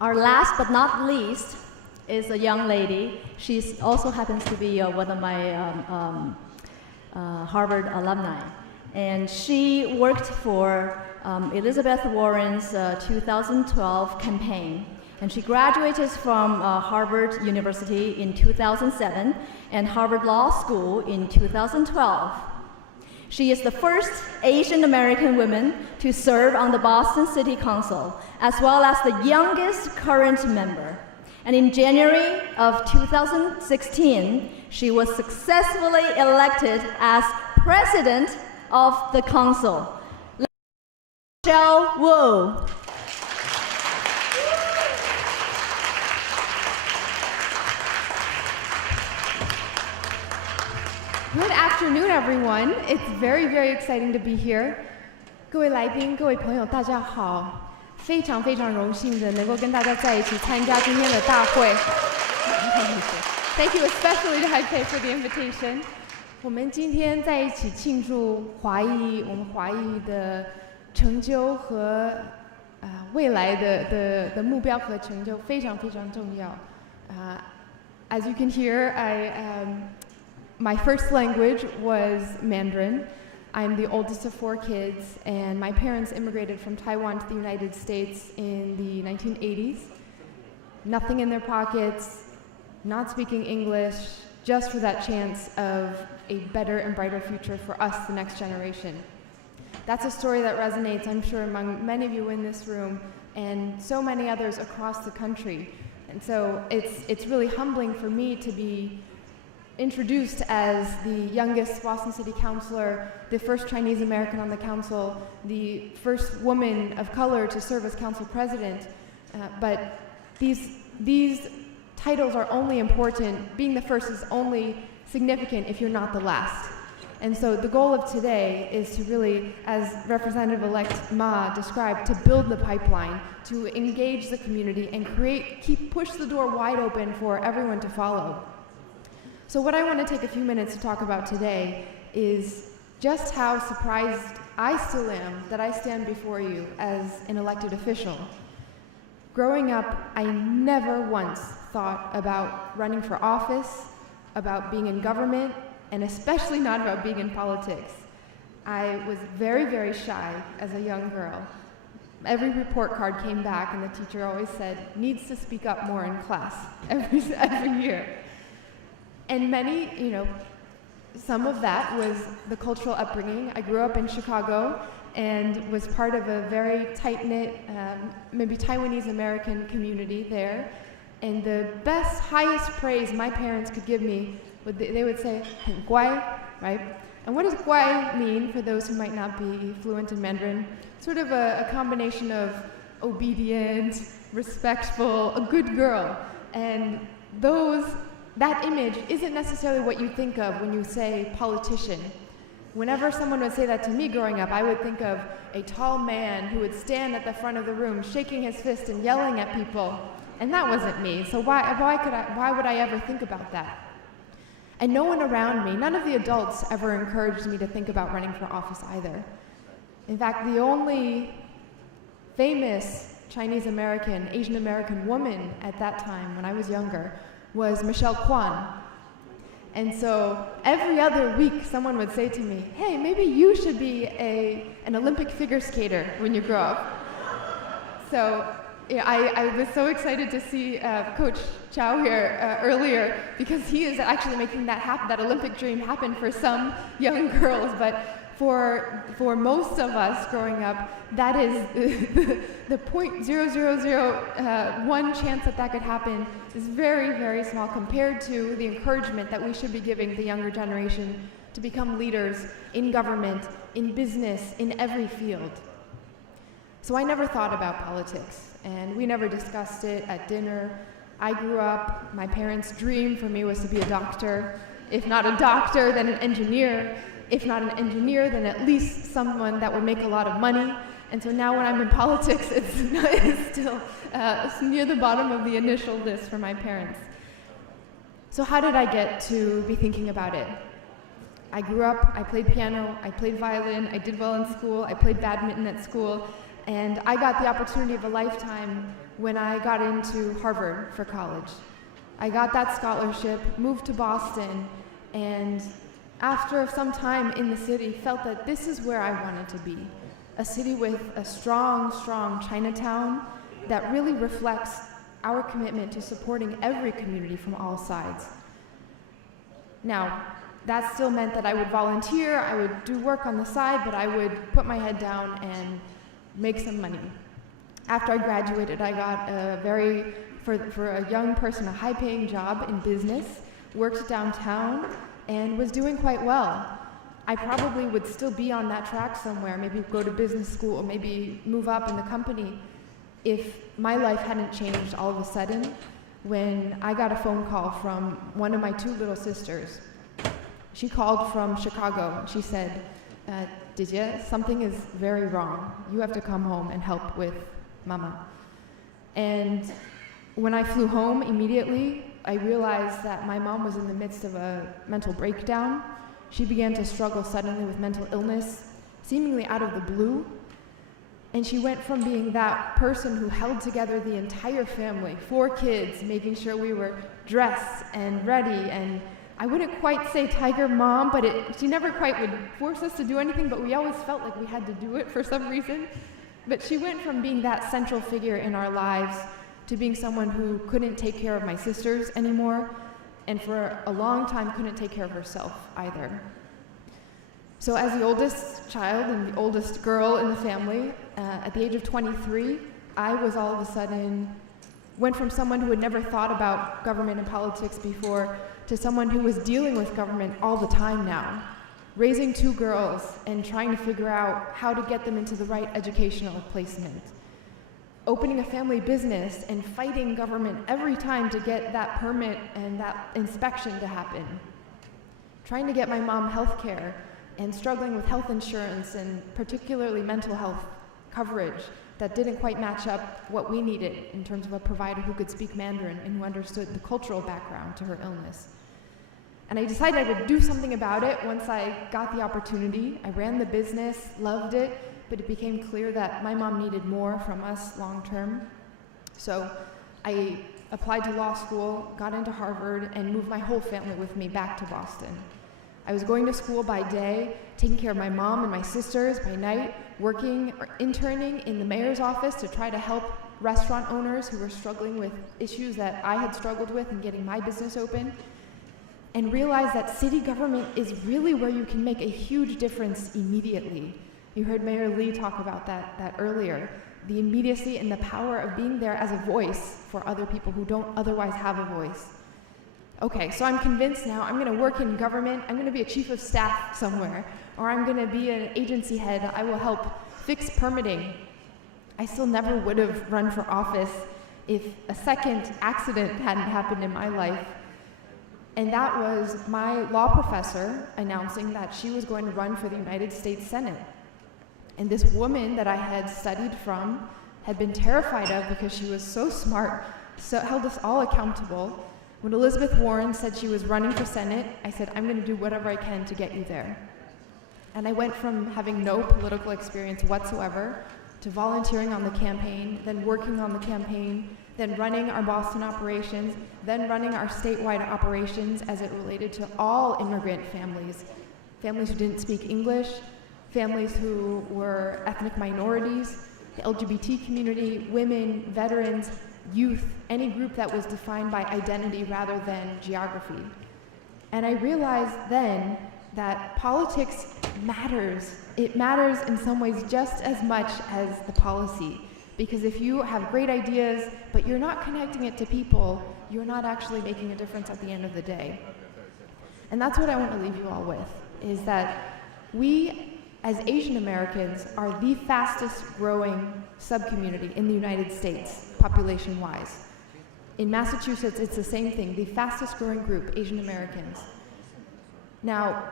Our last but not least is a young lady. She also happens to be one of my Harvard alumni. And she worked for Elizabeth Warren's 2012 campaign. And she graduated from Harvard University in 2007 and Harvard Law School in 2012. She is the first Asian American woman to serve on the Boston City Council, as well as the youngest current member. And in January of 2016, she was successfully elected as president of the council. Michelle Wu. Good afternoon, everyone. It's very, very exciting to be here. 各位来宾，各位朋友，大家好！非常非常荣幸的能够跟大家在一起参加今天的大会。Thank you especially to Haipei for the invitation. 我们今天在一起庆祝我们华裔的成就和未来的目标和成就非常非常重要。As you can hear, my first language was Mandarin. I'm the oldest of 4 kids, and my parents immigrated from Taiwan to the United States in the 1980s. Nothing in their pockets, not speaking English, just for that chance of a better and brighter future for us, the next generation. That's a story that resonates, I'm sure, among many of you in this room and so many others across the country. And so it's really humbling for me to be introduced as the youngest Boston City Councilor, the first Chinese American on the council, the first woman of color to serve as council president. But these titles are only important, being the first is only significant if you're not the last. And so the goal of today is to really, as Representative-elect Ma described, to build the pipeline, to engage the community and push the door wide open for everyone to follow. So what I want to take a few minutes to talk about today is just how surprised I still am that I stand before you as an elected official. Growing up, I never once thought about running for office, about being in government, and especially not about being in politics. I was very, very shy as a young girl. Every report card came back and the teacher always said, needs to speak up more in class every year. And some of that was the cultural upbringing. I grew up in Chicago and was part of a very tight-knit, maybe Taiwanese American community there. And the best, highest praise my parents could give me, they would say, 很乖, right? And what does 乖 mean for those who might not be fluent in Mandarin? Sort of a combination of obedient, respectful, a good girl. And that image isn't necessarily what you think of when you say politician. Whenever someone would say that to me growing up, I would think of a tall man who would stand at the front of the room shaking his fist and yelling at people. And that wasn't me, so why would I ever think about that? And no one around me, none of the adults ever encouraged me to think about running for office either. In fact, the only famous Chinese American, Asian American woman at that time when I was younger was Michelle Kwan. And so every other week someone would say to me, hey, maybe you should be an Olympic figure skater when you grow up. So I was so excited to see Coach Chow here earlier because he is actually making that Olympic dream happen for some young girls. But for most of us growing up, that is the 0.0001 chance that could happen is very, very small compared to the encouragement that we should be giving the younger generation to become leaders in government, in business, in every field. So I never thought about politics, and we never discussed it at dinner. I grew up, my parents' dream for me was to be a doctor. If not a doctor, then an engineer. If not an engineer, then at least someone that would make a lot of money. And so now when I'm in politics, it's still near the bottom of the initial list for my parents. So how did I get to be thinking about it? I grew up, I played piano, I played violin, I did well in school, I played badminton at school, and I got the opportunity of a lifetime when I got into Harvard for college. I got that scholarship, moved to Boston, and after some time in the city, felt that this is where I wanted to be. A city with a strong, strong Chinatown that really reflects our commitment to supporting every community from all sides. Now, that still meant that I would volunteer, I would do work on the side, but I would put my head down and make some money. After I graduated, I got for a young person, a high-paying job in business, worked downtown, and was doing quite well. I probably would still be on that track somewhere, maybe go to business school, maybe move up in the company, if my life hadn't changed all of a sudden when I got a phone call from one of my two little sisters. She called from Chicago, and she said, Didya, something is very wrong. You have to come home and help with Mama. And when I flew home immediately, I realized that my mom was in the midst of a mental breakdown. She began to struggle suddenly with mental illness, seemingly out of the blue. And she went from being that person who held together the entire family, 4 kids, making sure we were dressed and ready, and I wouldn't quite say tiger mom, but she never quite would force us to do anything, but we always felt like we had to do it for some reason. But she went from being that central figure in our lives to being someone who couldn't take care of my sisters anymore, and for a long time couldn't take care of herself either. So as the oldest child and the oldest girl in the family, at the age of 23, I was all of a sudden, went from someone who had never thought about government and politics before to someone who was dealing with government all the time now, raising 2 girls and trying to figure out how to get them into the right educational placement, opening a family business and fighting government every time to get that permit and that inspection to happen, trying to get my mom health care and struggling with health insurance and particularly mental health coverage that didn't quite match up what we needed in terms of a provider who could speak Mandarin and who understood the cultural background to her illness. And I decided I would do something about it once I got the opportunity. I ran the business, loved it, but it became clear that my mom needed more from us long term. So I applied to law school, got into Harvard, and moved my whole family with me back to Boston. I was going to school by day, taking care of my mom and my sisters by night, working or interning in the mayor's office to try to help restaurant owners who were struggling with issues that I had struggled with in getting my business open, and realized that city government is really where you can make a huge difference immediately. You heard Mayor Lee talk about that earlier, the immediacy and the power of being there as a voice for other people who don't otherwise have a voice. Okay, so I'm convinced now I'm gonna work in government, I'm gonna be a chief of staff somewhere, or I'm gonna be an agency head, I will help fix permitting. I still never would have run for office if a second accident hadn't happened in my life. And that was my law professor announcing that she was going to run for the United States Senate. And this woman that I had studied from, had been terrified of because she was so smart, so held us all accountable. When Elizabeth Warren said she was running for Senate, I said, I'm going to do whatever I can to get you there. And I went from having no political experience whatsoever to volunteering on the campaign, then working on the campaign, then running our Boston operations, then running our statewide operations as it related to all immigrant families, families who didn't speak English, families who were ethnic minorities, the LGBT community, women, veterans, youth, any group that was defined by identity rather than geography. And I realized then that politics matters. It matters in some ways just as much as the policy. Because if you have great ideas, but you're not connecting it to people, you're not actually making a difference at the end of the day. And that's what I want to leave you all with, is that we, as Asian Americans, are the fastest growing subcommunity in the United States, population-wise. In Massachusetts, it's the same thing, the fastest growing group, Asian Americans. Now,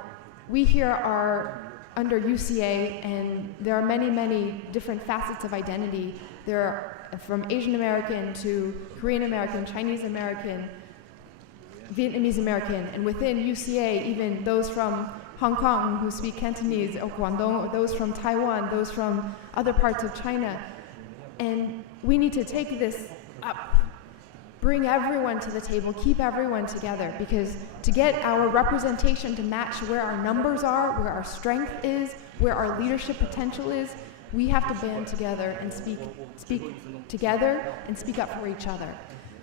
we here are under UCA, and there are many, many different facets of identity. There are from Asian American to Korean American, Chinese American, Vietnamese American, and within UCA, even those from Hong Kong who speak Cantonese or Guangdong, or those from Taiwan, those from other parts of China. And we need to take this bring everyone to the table, keep everyone together, because to get our representation to match where our numbers are, where our strength is, where our leadership potential is, we have to band together and speak together and speak up for each other.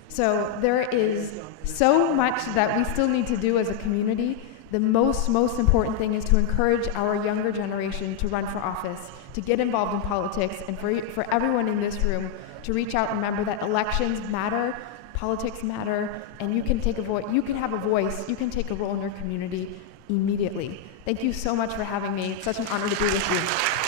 So there is so much that we still need to do as a community. The most important thing is to encourage our younger generation to run for office, to get involved in politics, and for everyone in this room to reach out and remember that elections matter, politics matter, and you can you can have a voice, you can take a role in your community immediately. Thank you so much for having me. It's such an honor to be with you.